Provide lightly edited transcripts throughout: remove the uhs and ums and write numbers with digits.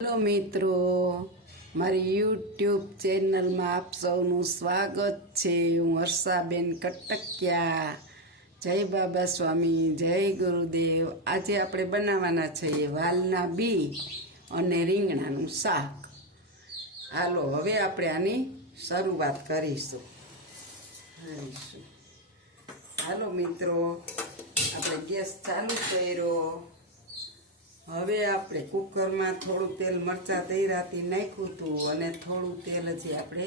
Hello મિત્રો, મારી YouTube ચેનલમાં આપ સૌનું સ્વાગત છે। હું હર્ષાબેન કટકિયા। જય બાબા સ્વામી, જય ગુરુદેવ। આજે આપણે બનાવવાના છીએ વાલના બી અને રીંગણાનું શાક। હાલો હવે આપણે આની શરૂઆત કરીશું। હાલો મિત્રો, આપણે ગેસ ચાલુ કર્યો। હવે આપણે કુકરમાં થોડું તેલ મરચાં તૈયારથી નાખ્યું હતું અને થોડું તેલ હજી આપણે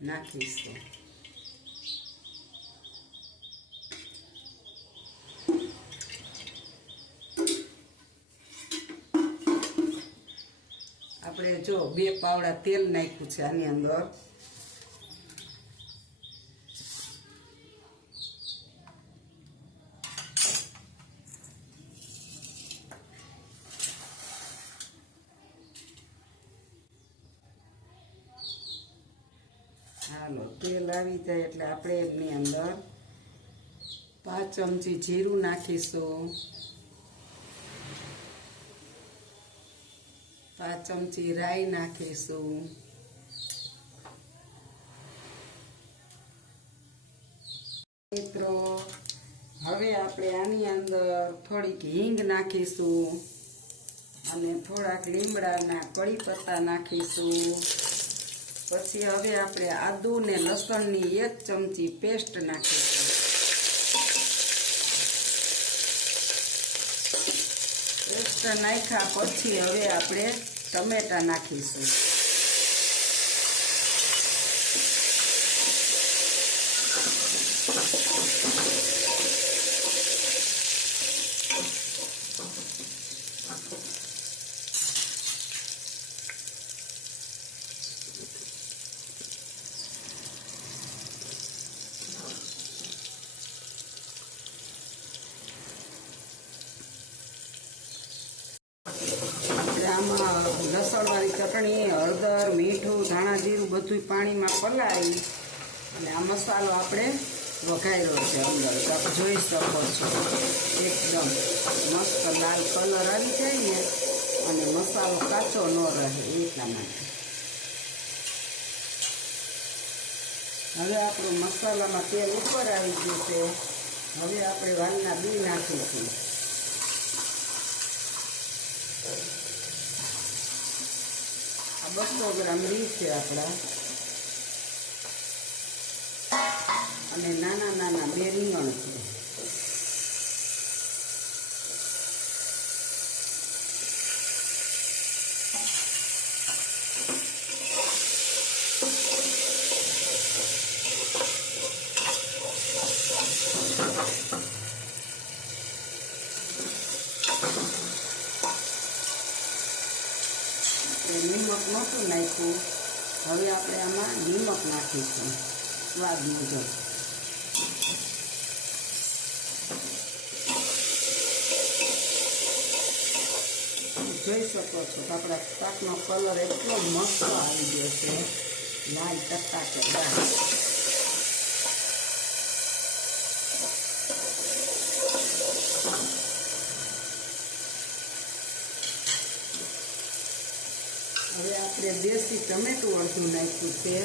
નાખીશું। આપણે જો 2 પાવડા તેલ નાખ્યું છે આની અંદર। હાલો તેલ આવી જાય એટલે આપણે એની અંદર 5 ચમચી જીરું નાખીશું, 5 ચમચી રાઈ નાખીશું, મિત્રો હવે આપણે આની અંદર થોડીક હિંગ નાખીશું અને થોડાક લીમડાના કળી પત્તા નાખીશું। પછી હવે આપણે આદુ ને લસણની 1 ચમચી પેસ્ટ નાખીશું। પેસ્ટ નાખ્યા પછી હવે આપણે ટમેટા નાખીશું। આમાં લસણવાળી ચટણી, હળદર, મીઠું, ધાણા જીરું બધું પાણીમાં પલાળી અને આ મસાલો આપણે વઘાર્યો છે અંદર। તો આપ જોઈ શકો છો એકદમ મસ્ત લાલ કલર આવી જાય ને અને મસાલો કાચો ન રહે એટલા માટે। હવે આપણું મસાલામાં તેલ ઉપર આવી ગયું છે। હવે આપણે વાલના બી નાખીશું। આ 200 ગ્રામ બી છે આપણા અને નાના નાના 2 રીંગણ છે। નિમક નહોતું નાખ્યું, હવે આપણે આમાં નિમક નાખીશું સ્વાદ મુજબ। જોઈ શકો છો કે આપણા શાકનો કલર એટલો મસ્ત આવી ગયો છે, લાલ ટકાટેદાર। હવે આપણે દેશી ટમેટું અડધું નાખ્યું છે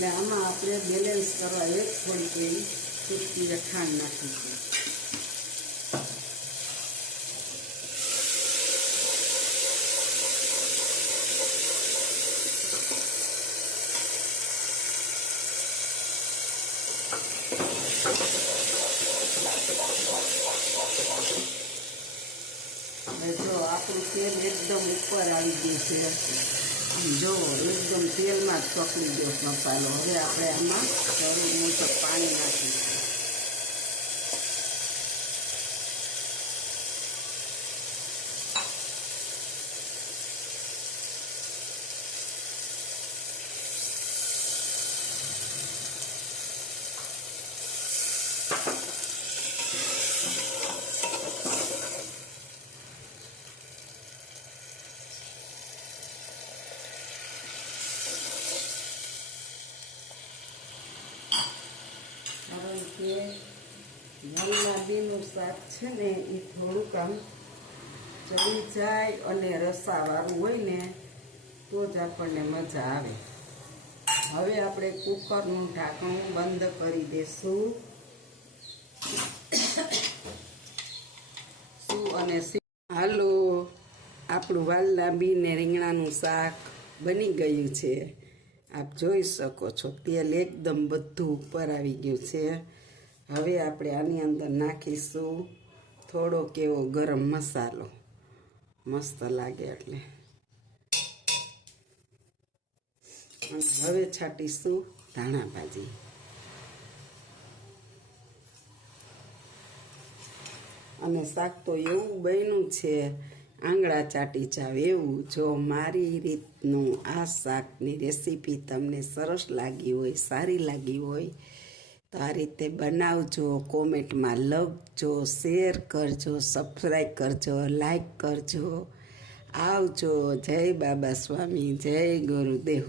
ને આમાં આપણે બેલેન્સ કરવા થોડીક એવી ચૂટકી ખાંડ નાખીશું। જો આપણું તેલ એકદમ ઉપર આવી ગયું છે, જો એકદમ તેલમાં જ પકડી ગયો મસાલો। હવે આપણે આમાં જરૂર મુજબ પાણી નાખીશું। કારણ કે વાલના બીનું શાક છે ને એ થોડુંક આમ ચડી જાય અને રસાવાળું હોય ને તો જ આપણને મજા આવે. હવે આપણે કુકરનું ઢાંકણું બંધ કરી દેશું અને હાલો, આપણું વાલના બી ને રીંગણાનું શાક બની ગયું છે. આપ જોઈ શકો છો તેલ એકદમ બધું ઉપર આવી ગયું છે. હવે આપણે આની અંદર નાખીશું થોડોક એવો ગરમ મસાલો, મસ્ત લાગે એટલે. અને હવે છાંટીશું ધાણા ભાજી. અને શાક તો એવું બન્યું છે આંગળા ચાટી જાવ એવું. જો મારી રીતનું આ શાકની રેસીપી તમને સરસ લાગી હોય, સારી લાગી હોય તો આ રીતે બનાવજો, કોમેન્ટમાં લખજો, શેર કરજો, સબસ્ક્રાઈબ કરજો, લાઈક કરજો. આવજો. જય બાબા સ્વામી, જય ગુરુદેવ.